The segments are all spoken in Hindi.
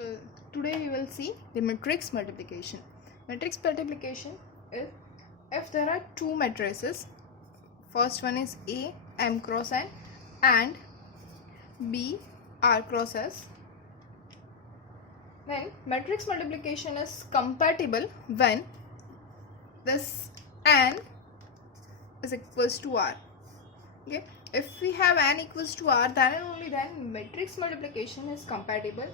Today we will see the matrix multiplication. Matrix multiplication is if there are two matrices, first one is A m cross n and B r cross s, then matrix multiplication is compatible when this n is equals to r. Okay, if we have n equals to r, then and only then matrix multiplication is compatible.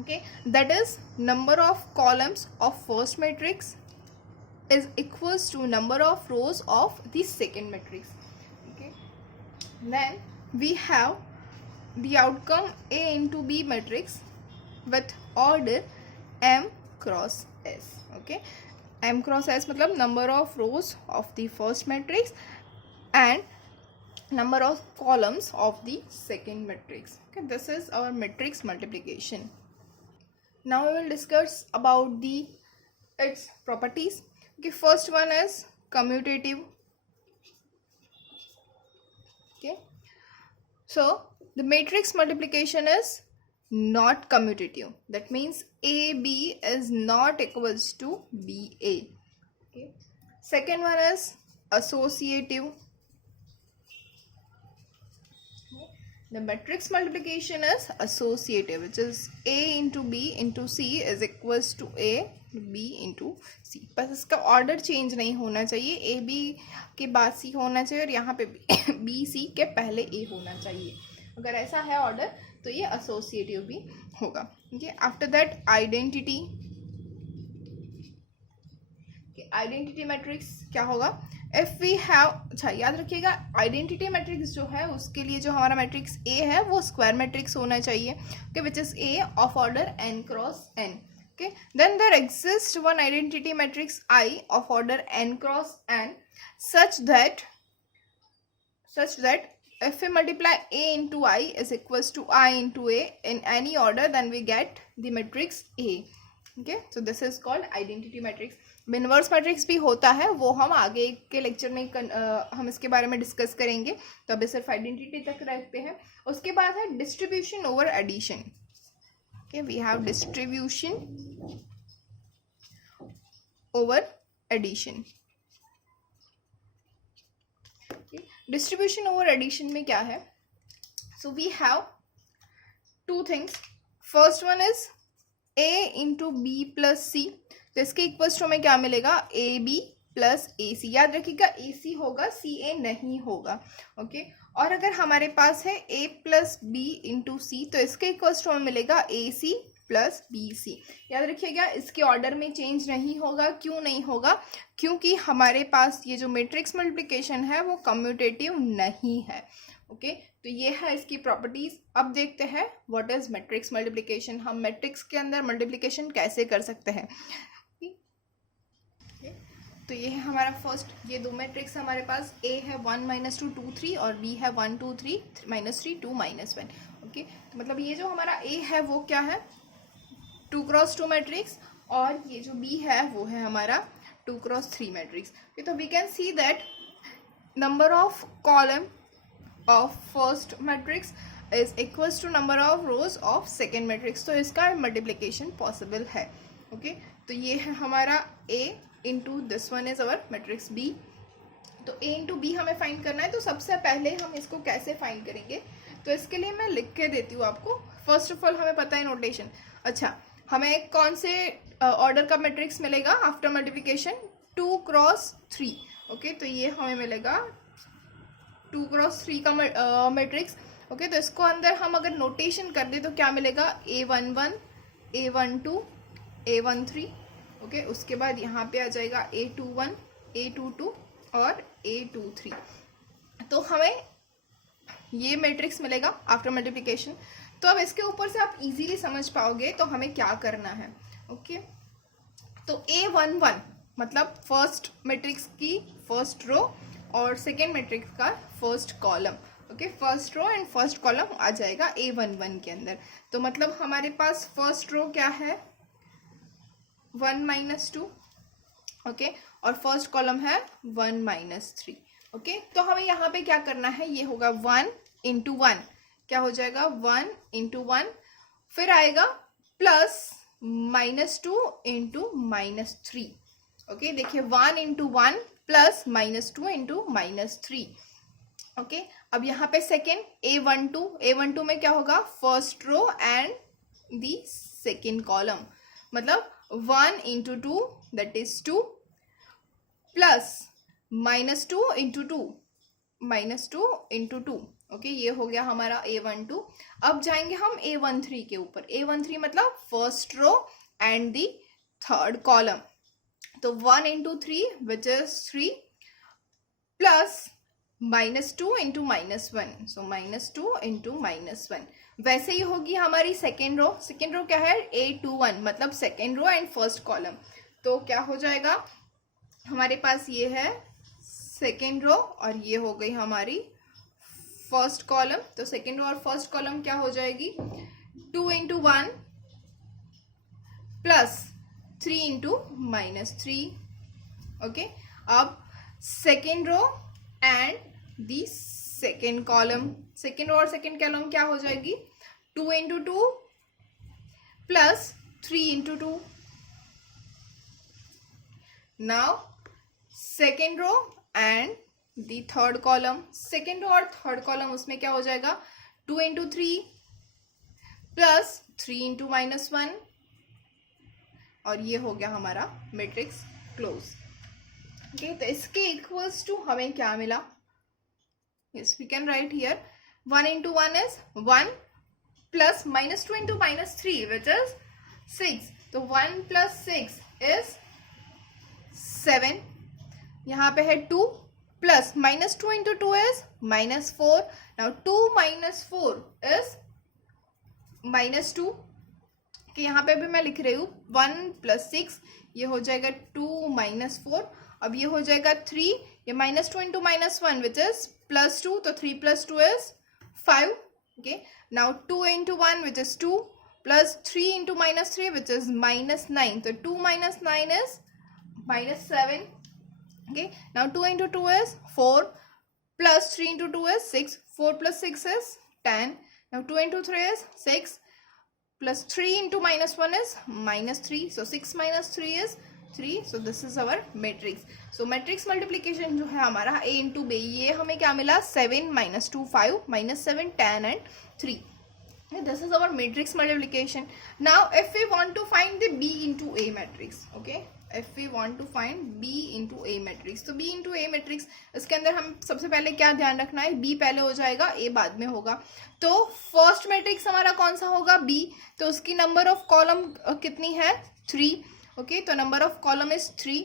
Okay, that is number of columns of first matrix is equals to number of rows of the second matrix. Okay, then we have the outcome A into B matrix with order m cross s. Okay, m cross s मतलब number of rows of the first matrix and number of columns of the second matrix. Okay, this is our matrix multiplication. Now we will discuss about its properties. Okay, first one is commutative. Okay, so the matrix multiplication is not commutative. That means AB is not equals to BA. Okay, second one is associative. The matrix multiplication is associative, which is A into B into C is equals to A B into C. बस इसका ऑर्डर चेंज नहीं होना चाहिए, ए बी के बाद सी होना चाहिए और यहाँ पे बी सी के पहले ए होना चाहिए. अगर ऐसा है ऑर्डर तो ये एसोसिएटिव भी होगा. Okay, after that identity. Identity matrix क्या होगा? इफ वी हैव, अच्छा याद रखिएगा, आइडेंटिटी मैट्रिक्स जो है उसके लिए जो हमारा मैट्रिक्स ए है वो स्क्वायर मैट्रिक्स होना चाहिए. Okay, which is A of order n cross n. Okay, then there exist one identity matrix I of order n cross n such that if we multiply a into I is equals to I into a in any order, then we get the matrix A. Okay, so this is called identity matrix. Inverse matrix भी होता है, वो हम आगे के लेक्चर में हम इसके बारे में डिस्कस करेंगे. तो अभी सिर्फ आइडेंटिटी तक रखते हैं. उसके बाद है distribution over addition. Okay, we have distribution over addition. Distribution over addition में क्या है? So we have two things. First one is a into B plus C. तो इसके इक्वल्स टू में क्या मिलेगा? A B plus A C. याद रखिएगा ए सी होगा, सी ए नहीं होगा. ओके, और अगर हमारे पास है ए प्लस बी इंटू सी तो इसके इक्वल्स टू में मिलेगा ए सी प्लस बी सी. याद रखिएगा इसके ऑर्डर में चेंज नहीं होगा. क्यों नहीं होगा? क्योंकि हमारे पास ये जो मैट्रिक्स मल्टीप्लिकेशन है वो कम्यूटेटिव नहीं है. ओके, तो ये है इसकी प्रॉपर्टीज. अब देखते हैं व्हाट इज मैट्रिक्स मल्टीप्लिकेशन. हम मैट्रिक्स के अंदर मल्टीप्लिकेशन कैसे कर सकते हैं. तो ये है हमारा फर्स्ट, ये दो मैट्रिक्स हमारे पास. ए है 1 - 2 2 3 और बी है 1 2 3 -3 2 -1. ओके, तो मतलब ये जो हमारा ए है वो क्या है? 2 क्रॉस 2 मैट्रिक्स और ये जो बी है वो है हमारा 2 क्रॉस 3 मैट्रिक्स. तो we can see that number of column of first matrix is equals to number of rows of second matrix. तो इसका मल्टीप्लिकेशन पॉसिबल है. ओके, तो ये है हमारा A into this one is our matrix B. तो ए इंटू बी हमें फाइंड करना है. तो सबसे पहले हम इसको कैसे फाइंड करेंगे? तो इसके लिए मैं लिख के देती हूँ आपको. फर्स्ट ऑफ ऑल हमें पता है नोटेशन. अच्छा, हमें कौन से ऑर्डर का मैट्रिक्स मिलेगा आफ्टर मल्टीप्लिकेशन? 2 क्रॉस 3. ओके, तो ये हमें मिलेगा 2 क्रॉस 3 का मैट्रिक्स. ओके, तो इसको अंदर हम अगर नोटेशन कर दे तो क्या मिलेगा? A11 A12 A13. ओके, उसके बाद यहाँ पे आ जाएगा A21 A22 और A23. तो हमें ये मैट्रिक्स मिलेगा आफ्टर मल्टीप्लिकेशन. तो अब इसके ऊपर से आप इजीली समझ पाओगे तो हमें क्या करना है. ओके, तो A11 मतलब फर्स्ट मैट्रिक्स की फर्स्ट रो और सेकेंड मैट्रिक्स का first column. Okay, first row and first column आ जाएगा A11 के अंदर. तो मतलब हमारे पास फर्स्ट रो क्या है? 1 - 2. ओके, और फर्स्ट कॉलम है 1 - 3. ओके, तो हमें यहाँ पे क्या करना है? ये होगा 1 × 1. क्या हो जाएगा? 1 × 1. फिर आएगा प्लस -2 इंटू -3। ओके, देखिए 1 इंटू 1 प्लस -2 इंटू -3। ओके, अब यहाँ पे सेकेंड A12 में क्या होगा, first row and the second column, मतलब 1 into 2 that is 2 plus -2 into 2 -2 into 2। Okay, ये हो गया हमारा A12। अब जाएंगे हम A13 के ऊपर। A13 मतलब first row and the third column, तो 1 into 3 which is 3 plus -2 into -1, so -2 into -1। वैसे ही होगी हमारी सेकेंड रो। सेकेंड रो क्या है, A21 मतलब second row and first column. तो क्या हो जाएगा हमारे पास, ये है सेकेंड रो और ये हो गई हमारी फर्स्ट कॉलम। तो सेकेंड रो और फर्स्ट कॉलम क्या हो जाएगी, 2 इंटू 1 प्लस 3 इंटू -3। ओके, अब second row and the second column, second row और सेकेंड कॉलम क्या हो जाएगी, 2 into 2 plus 3 into 2। Now second row and the third column, second row और थर्ड कॉलम उसमें क्या हो जाएगा, 2 इंटू 3 प्लस 3 इंटू -1, और ये हो गया हमारा मैट्रिक्स क्लोज। ओके, तो इसके इक्वल्स टू हमें क्या मिला, yes we can write here 1 into 1 is 1 plus -2 into -3 which is 6, तो 1 plus 6 is 7। यहाँ पे है 2 plus -2 into 2 is -4। now 2 minus 4 is -2 कि यहाँ पे भी मैं लिख रही हूँ 1 plus 6, ये हो जाएगा 2 minus 4। अब ये हो जाएगा 3, ये -2 into -1 which is +2, तो 3 plus 2 is 5। okay, now 2 into 1 which is 2 plus 3 into -3 which is -9, तो 2 minus 9 is -7। okay, now 2 into 2 is 4 plus 3 into 2 is 6, 4 plus 6 is 10। now 2 into 3 is 6 plus 3 into -1 is -3, so 6 minus 3 is 3, so this is our matrix। so matrix multiplication जो है हमारा A into B, ये हमें क्या मिला, 7 -2 5 -7 10 and 3। this is our matrix multiplication। now if we want to find the B into A matrix, okay, if we want to find B into A matrix, तो B into A matrix इसके अंदर हम सबसे पहले क्या ध्यान रखना है, B पहले हो जाएगा, A बाद में होगा। तो फर्स्ट मैट्रिक्स हमारा कौन सा होगा, B, तो उसकी नंबर ऑफ कॉलम कितनी है, 3। ओके, तो नंबर ऑफ कॉलम इज 3।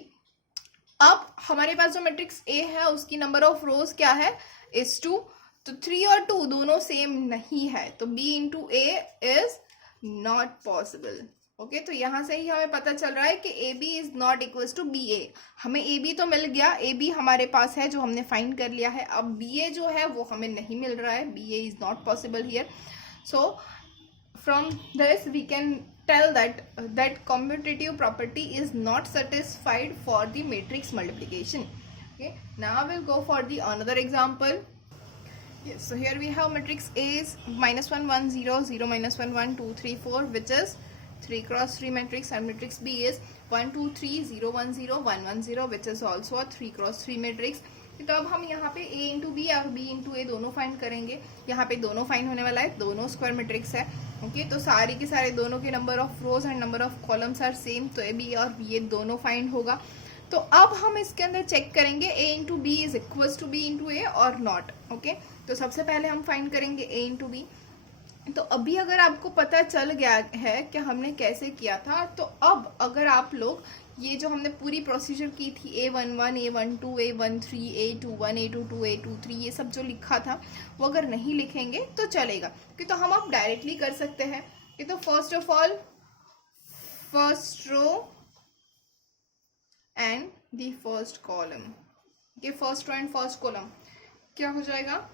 अब हमारे पास जो मैट्रिक्स A है उसकी नंबर ऑफ रोज क्या है, इज 2। तो 3 और 2 दोनों सेम नहीं है, तो B into A is not possible. Okay, तो यहाँ से ही हमें पता चल रहा है कि AB is not equals to BA। हमें AB तो मिल गया, AB हमारे पास है जो हमने फाइंड कर लिया है। अब BA जो है वो हमें नहीं मिल रहा है, BA is not possible here. So from this we can tell that commutative property is not satisfied for the matrix multiplication। okay, now we'll go for the another example। yes, so here we have matrix A is -1 1 0 0 -1 1 2 3 4 which is 3 cross 3 matrix, and matrix B is 1 2 3 0 1 0 1 1 0 which is also a 3 cross 3 matrix। तो अब हम यहाँ पे A इंटू बी और B इंटू ए दोनों फाइंड करेंगे। यहाँ पे दोनों फाइंड होने वाला है, दोनों स्क्वायर मैट्रिक्स है। ओके, तो सारे के सारे दोनों के number of rows and number of columns are same, तो ए बी और बी ए दोनों फाइंड होगा। तो अब हम इसके अंदर चेक करेंगे A into B is equals to B into A और नॉट। ओके, तो सबसे पहले हम फाइंड करेंगे A इंटू बी। तो अभी अगर आपको पता चल गया है कि हमने कैसे किया था, तो अब अगर आप लोग ये जो हमने पूरी प्रोसीजर की थी A11 A12 A13 A21 A22 A23 ये सब जो लिखा था वो अगर नहीं लिखेंगे तो चलेगा, कि तो हम अब डायरेक्टली कर सकते हैं। कि तो first of all first row and the first column, ये first row and first column क्या हो जाएगा,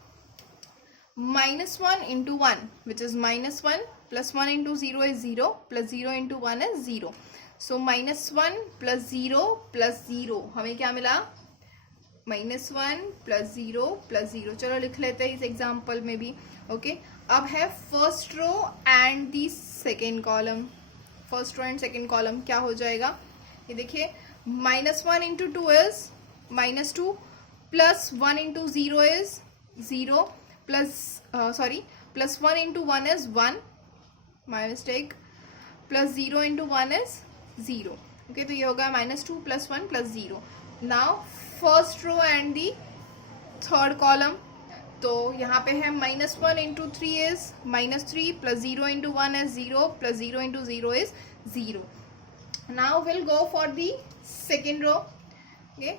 -1 into 1 which is -1 plus 1 into 0 is 0 plus 0 into 1 is 0। so -1 plus 0 plus 0 हमें क्या मिला, -1 plus 0 plus 0। चलो लिख लेते हैं इस एग्जाम्पल में भी। ओके, अब है first row and the second column. First row and second column क्या हो जाएगा, ये देखिए -1 into 2 is -2, +1 into 0 is 0, +1 into 1 is 1, my mistake, +0 into 1 is 0. Okay, तो ये होगा -2 +1 +0. Now first row and the third column, तो यहाँ पे है -1 into 3 is -3, +0 into 1 is 0, +0 into 0 is 0. Now will go for the second row. Okay,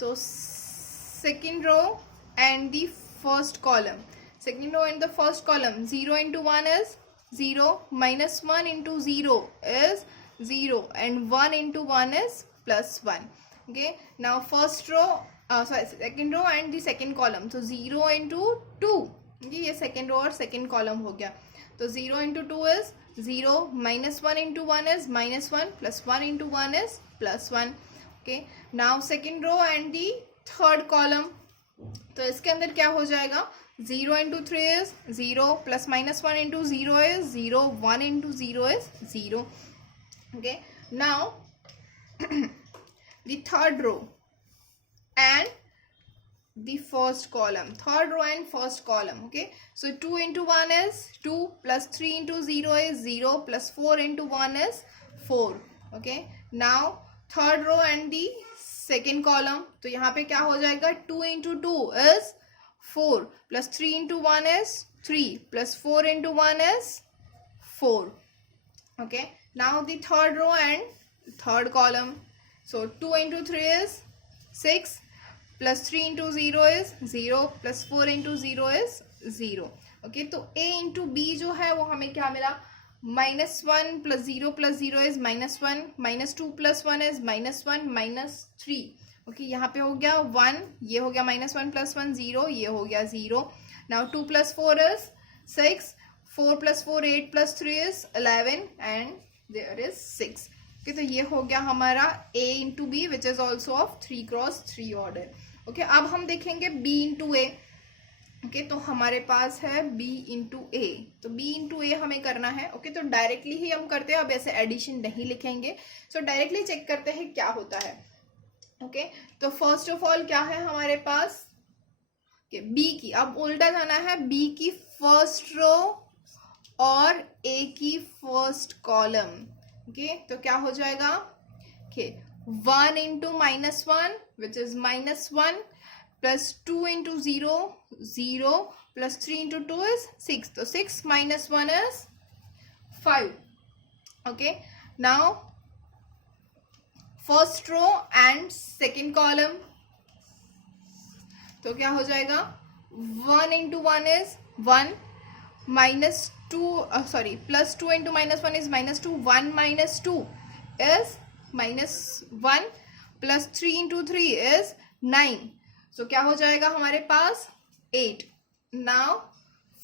तो second row and the first column, second row and the first column, 0 into 1 is 0, -1 into 0 is 0, and 1 into 1 is +1. Okay, now first row, second row and the second column, so 0 into 2, ये second row और second column हो गया, तो 0 into 2 is 0, -1 into 1 is -1, +1 into 1 is +1. Okay, now second row and the third column, तो इसके अंदर क्या हो जाएगा, 0 into 3 is 0, +-1 into 0 is 0, 1 into 0 is 0. Okay, now the third row and the first column, third row and first column. Okay, so 2 into 1 is 2, +3 into 0 is 0, +4 into 1 is 4. Okay, now third row and the second column, तो यहाँ पे क्या हो जाएगा, 2 into 2 is 4, +3 into 1 is 3, +4 into 1 is 4. Okay, now the third row and third column, so 2 into 3 is 6, +3 into 0 is 0, +4 into 0 is 0. Okay, तो a into b जो है वो हमें क्या मिला, -1 + 0 + 0 is -1, -2 + 1 is -1, -3. ओके, यहाँ पे हो गया 1, ये हो गया -1 + 1 0, ये हो गया 0. Now 2 + 4 is 6, 4 + 4 8 + 3 is 11, and there is 6. Okay, तो ये हो गया हमारा a into b which is also of 3x3 order. Okay, अब हम देखेंगे b into a. ओके, तो हमारे पास है b into a, तो b into a हमें करना है. ओके, तो डायरेक्टली ही हम करते हैं, अब ऐसे एडिशन नहीं लिखेंगे. सो डायरेक्टली चेक करते हैं क्या होता है. ओके, तो फर्स्ट ऑफ ऑल क्या है हमारे पास, b की, अब उल्टा जाना है, b की फर्स्ट रो और a की फर्स्ट कॉलम. ओके, तो क्या हो जाएगा, 1 into -1 which is -1, +2 into 0 0, +3 into 2 is 6, so 6 - 1 is 5. Okay, now first row and second column, तो क्या हो जाएगा, 1 into 1 is 1, +2 into -1 is -2, 1 - 2 is -1, +3 into 3 is 9, so क्या हो जाएगा हमारे पास 8. Now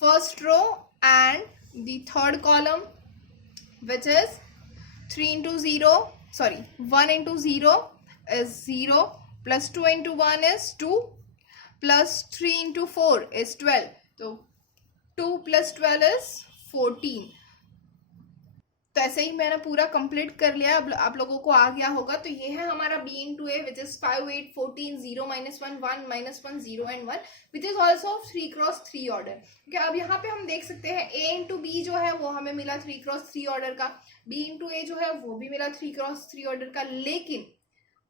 first row and the third column which is 1 into 0 is 0, +2 into 1 is 2, +3 into 4 is 12, तो 2 + 12 is 14. तो ऐसे ही मैंने पूरा कंप्लीट कर लिया, अब आप लोगों को आ गया होगा. तो ये है हमारा b into a which is 5 8 14 0 -1 1 -1 0 and 1 which is also 3x3 order. Okay, अब यहाँ पे हम देख सकते हैं a into b जो है वो हमें मिला 3x3 ऑर्डर का, b into a जो है वो भी मिला 3x3 ऑर्डर का. लेकिन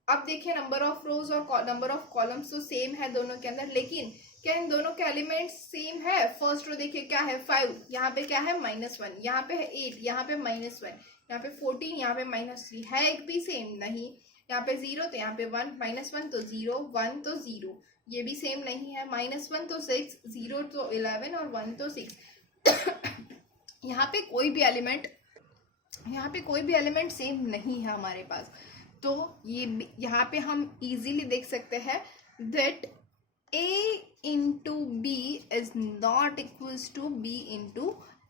अब देखिए नंबर ऑफ रोज और नंबर ऑफ कॉलम्स तो सेम है दोनों के अंदर, लेकिन क्या इन दोनों के एलिमेंट्स सेम है. फर्स्ट रो देखिए क्या है, 5, यहाँ पे क्या है -1, यहाँ पे है 8, यहाँ पे -1, यहाँ पे 14, यहाँ पे -3, है एक भी सेम नहीं. यहाँ पे 0 तो यहाँ पे 1, -1 तो 0, 1 तो 0, ये भी सेम नहीं है. -1 तो 6, 0 तो 11 और 1 तो 6. यहाँ पे कोई भी एलिमेंट सेम नहीं है हमारे पास. तो ये यहाँ पे हम इजीली देख सकते हैं that a into b is not equals to b into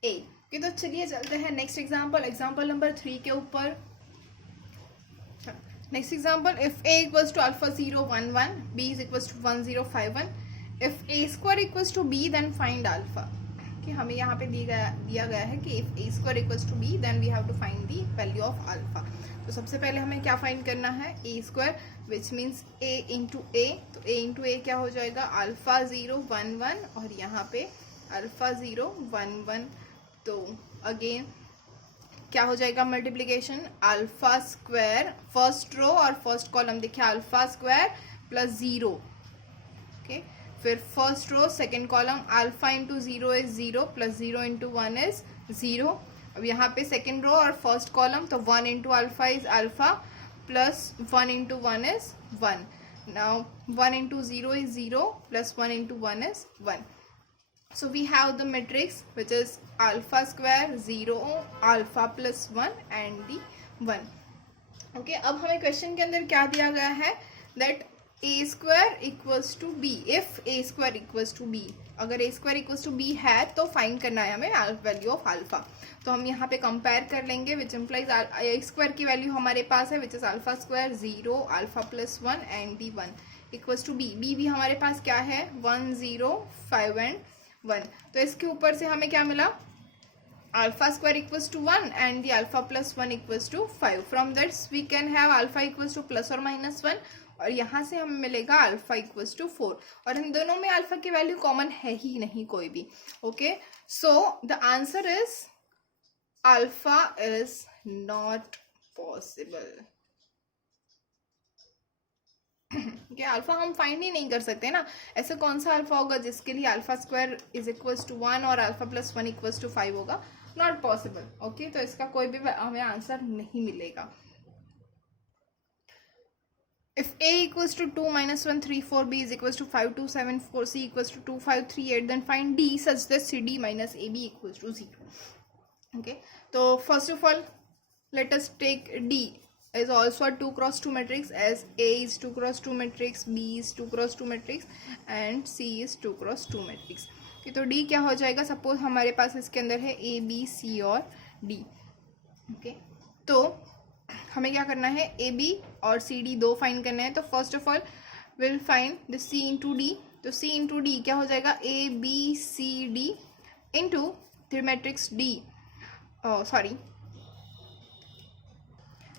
a. Okay, तो चलिए चलते हैं नेक्स्ट एग्जाम्पल नंबर 3 के ऊपर. Next example, if a equals to alpha 0 1 1, b is equals to 1 0 5 1, if a square equals to b then find alpha. कि हमें यहाँ पे दिया गया है कि if A square equals to B then we have to find the value of alpha. तो सबसे पहले हमें क्या फाइंड करना है, A square which means A into A. तो ए इंटू ए क्या हो जाएगा, अल्फा 0 1 1 और यहाँ पे अल्फा 0 1 1। तो अगेन क्या हो जाएगा multiplication, alpha square first row और फर्स्ट कॉलम देखिए अल्फा स्क्वायर प्लस 0, ओके। फिर first row second column alpha into 0 is 0 plus 0 into 1 is 0। अब यहाँ पे सेकेंड रो और फर्स्ट कॉलम तो 1 into alpha is alpha plus 1 into 1 is 1। Now 1 into 0 is 0 plus 1 into 1 is 1. So we have the matrix which is alpha square 0 alpha plus 1 and the 1. Okay, अब हमें क्वेश्चन के अंदर क्या दिया गया है, that a square equals to b. if a square equals to b, अगर a square equals to b है तो फाइंड करना है हमें वैल्यू ऑफ अल्फा। तो हम यहाँ पे कंपेयर कर लेंगे विच इम्प्लाइज a स्क्वायर की वैल्यू हमारे पास है which is alpha square 0 alpha plus 1 and the 1 equals to B. B भी हमारे पास क्या है 1 0 5 एंड 1। तो इसके ऊपर से हमें क्या मिला, alpha square equals to 1 and the alpha plus 1 equals to 5। From that's we can have alpha equals to plus और माइनस 1 और यहाँ से हमें मिलेगा अल्फा इक्वल्स टू 4 और इन दोनों में अल्फा की वैल्यू कॉमन है ही नहीं कोई भी। Okay, so the answer is alpha is not possible. कि अल्फा हम फाइंड ही नहीं कर सकते ना, ऐसे कौन सा अल्फा होगा जिसके लिए alpha square is equals to 1 और अल्फा प्लस 1 इक्वल्स टू 5 होगा, नॉट पॉसिबल। ओके, तो इसका कोई भी हमें आंसर नहीं मिलेगा। If a equals to 2 minus 1 3 4, b is equals to 5 2 7 4, c equals to 2 5 3 8, then find d such that cd minus ab equals to 0. Okay, so first of all let us take d is also a 2 cross 2 matrix as a is 2 cross 2 matrix, b is 2 cross 2 matrix and c is 2 cross 2 matrix. okay, तो d क्या हो जाएगा, सपोज हमारे पास इसके अंदर है a b c और d। ओके, तो हमें क्या करना है, ए बी और सी डी दो फाइंड करना है। तो first of all will find the C into D. तो सी इंटू डी क्या हो जाएगा, A B C D into the matrix D, sorry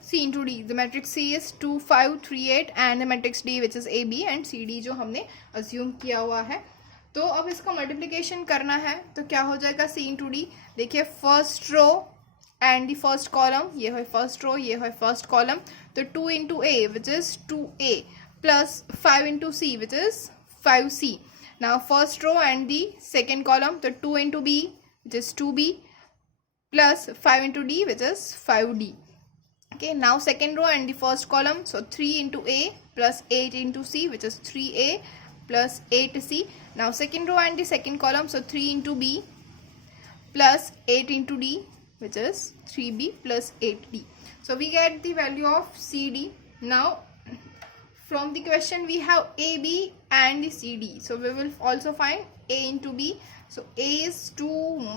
C into D. The matrix C is 2 5 3 8 and the matrix D which is A B and C D जो हमने अज्यूम किया हुआ है। तो अब इसका मल्टीप्लीकेशन करना है तो क्या हो जाएगा, सी इंटू डी। देखिए first row and the first column, ये है first row, ये है first column, तो 2 into a which is 2a plus 5 into c which is 5c. now first row and the second column, तो 2 into b which is 2b plus 5 into d which is 5d. okay, now second row and the first column, so 3 into a plus 8 into c which is 3a plus 8c. now second row and the second column, so 3 into b plus 8 into d which is 3b plus 8d. so we get the value of cd. now from the question we have ab and the cd, so we will also find a into b. so a is 2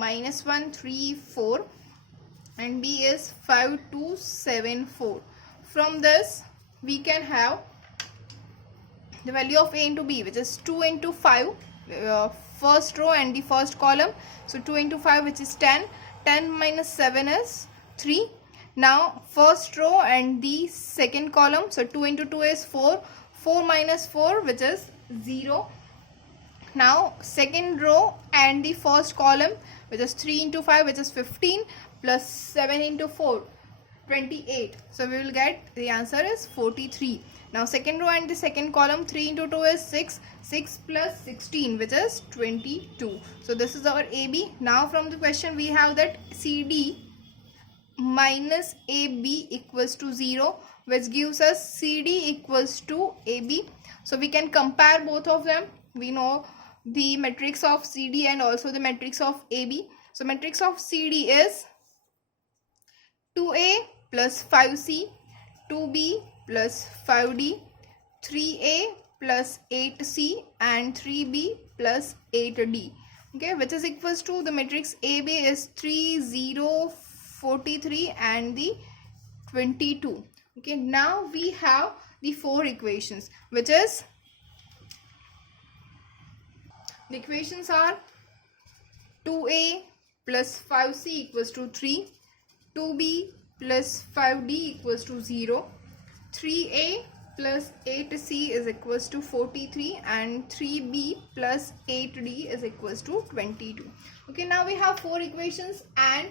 minus 1 3 4 and b is 5 2 7 4. from this we can have the value of a into b which is 2 into 5, first row and the first column, so 2 into 5 which is 10, 10 minus 7 is 3. now first row and the second column, so 2 into 2 is 4, 4 minus 4 which is 0. now second row and the first column which is 3 into 5 which is 15 plus 7 into 4 28, so we will get the answer is 43. now second row and the second column, 3 into 2 is 6, 6 plus 16 which is 22. so this is our AB. now from the question we have that CD minus AB equals to 0 which gives us CD equals to AB. so we can compare both of them. we know the matrix of CD and also the matrix of AB. so matrix of CD is 2A plus 5C, 2B plus 5D, 3A plus 8C and 3B plus 8D. okay, which is equals to the matrix AB is 3 0 43 and the 22. okay, now we have the four equations which is, the equations are 2a plus 5c equals to 3, 2b plus 5d equals to 0, 3a plus 8c is equals to 43 and 3b plus 8d is equals to 22. Okay, now we have 4 equations and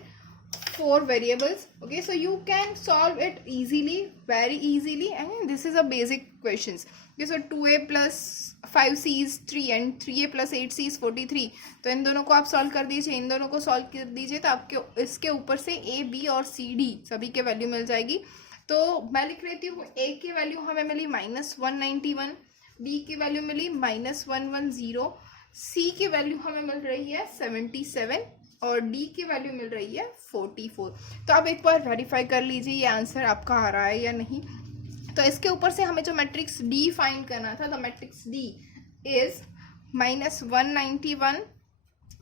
4 variables. Okay, so you can solve it easily, very easily, and this is a basic questions. Okay, so 2a plus 5c is 3 and 3a plus 8c is 43. तो इन दोनों को आप सॉल्व कर दीजिए, इन दोनों को सॉल्व कर दीजिए, तो आपके इसके ऊपर से a b और c d सभी के वैल्यू मिल जाएगी. तो मैं लिख लेती हूँ, a की वैल्यू हमें मिली -191, b की वैल्यू मिली -110, c की वैल्यू हमें मिल रही है 77 और d की वैल्यू मिल रही है 44. तो अब एक बार वेरीफाई कर लीजिए ये आंसर आपका आ रहा है या नहीं. तो इसके ऊपर से हमें जो मैट्रिक्स d फाइंड करना था, the matrix d is -191,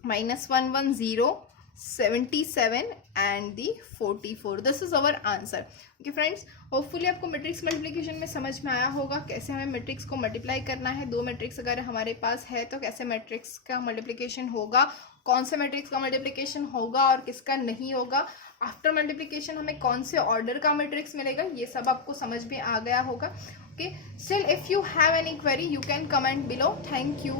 -110, 77 and the 44. This is our answer. Okay friends, hopefully आपको मैट्रिक्स मल्टीप्लिकेशन में समझ में आया होगा कैसे हमें मैट्रिक्स को मल्टीप्लाई करना है. 2 मैट्रिक्स अगर हमारे पास है तो कैसे मैट्रिक्स का मल्टीप्लिकेशन होगा, कौन से मैट्रिक्स का मल्टीप्लिकेशन होगा और किसका नहीं होगा, आफ्टर मल्टीप्लिकेशन हमें कौन से ऑर्डर का मैट्रिक्स मिलेगा, ये सब आपको समझ में आ गया होगा. Okay, still if you have any query you can comment below. Thank you.